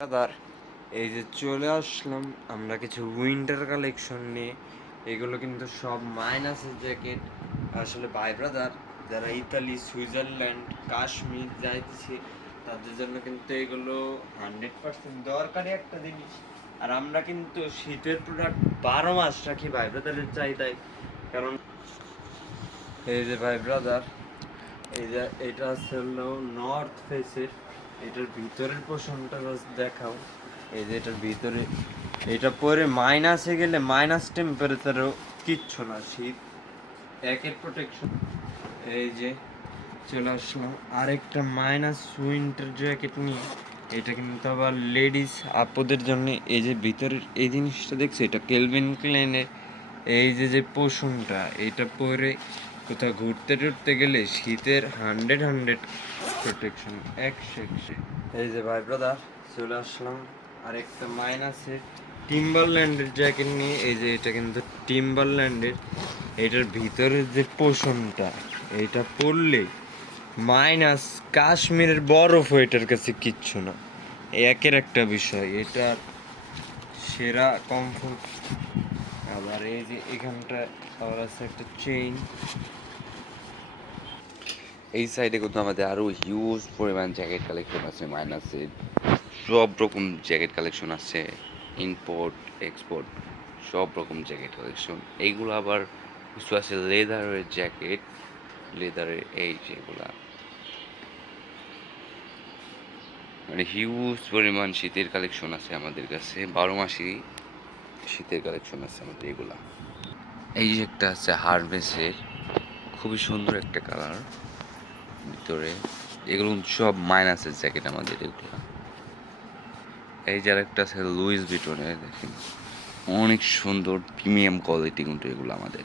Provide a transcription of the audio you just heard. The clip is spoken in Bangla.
দাদার এই যে চলে আসলাম আমরা কিছু উইন্টার কালেকশন নিয়ে। এগুলো কিন্তু সব মাইনাসের জ্যাকেট। আসলে ভাই ব্রাদার যারা ইতালি, সুইজারল্যান্ড, কাশ্মীর যাইতেছে তাদের জন্য কিন্তু এগুলো 100% দরকারি একটা জিনিস। আর আমরা কিন্তু শীতের প্রোডাক্ট 12 মাস রাখি ভাই ব্রাদারের চাহিদায়। কারণ এই যে ভাই ব্রাদার, এই যে এটা হলো নর্থ ফেসের, এটার ভিতরের পোর্শনটা দেখাও। এই যে এটার ভিতরে এটা পরে মাইনাসে গেলে মাইনাস টেম্পারেচারও কিচ্ছু না, শীত একের প্রোটেকশন। এই যে চলে আসলাম আরেকটা মাইনাস উইন্টার জ্যাকেট নিয়ে। এটা কিন্তু আবার লেডিস আপুদের জন্য। এই যে ভিতরের এই জিনিসটা দেখছো, এটা কেলভিন ক্লাইনের এই যে যে পোষণটা, এটা পরে কোথাও ঘুরতে টুরতে গেলে শীতের 100 প্রোটেকশন 100। এই যে ভাই ব্রাদার চলে আসলাম আরেকটা মাইনাসের টিম্বারল্যান্ডের জ্যাকেট নিয়ে। এই যে এটা কিন্তু টিম্বারল্যান্ডের, এটার ভিতরের যে পোষণটা, এইটা পরলে মাইনাস কাশ্মীরের বরফ এটার কাছে কিচ্ছু না। একের একটা বিষয়, এটা সেরা কমফোর্ট। আবার এই যে এখানটা আবার আছে একটা চেইন। এই সাইডে কিন্তু আমাদের আরো হিউজ পরিমাণ জ্যাকেট কালেকশন আছে মাইনাসের। সব রকম জ্যাকেট কালেকশন আছে, ইম্পোর্ট এক্সপোর্ট সব রকম জ্যাকেট কালেকশন। এইগুলো আবার কিছু আছে লেদারের জ্যাকেট, লেদারের এই যেগুলা মানে হিউজ পরিমাণ শীতের কালেকশন আছে আমাদের কাছে। 12 মাসই শীতের কালেকশন আছে আমাদের এগুলা। এই যে একটা আছে হারভেসের, খুবই সুন্দর একটা কালার ভিতরে। এগুলো সব মাইনাসের জ্যাকেট আমাদের এগুলো। এই যে আরেকটা আছে লুইস ভিটনের, দেখেন অনেক সুন্দর প্রিমিয়াম কোয়ালিটি কিন্তু এগুলো আমাদের।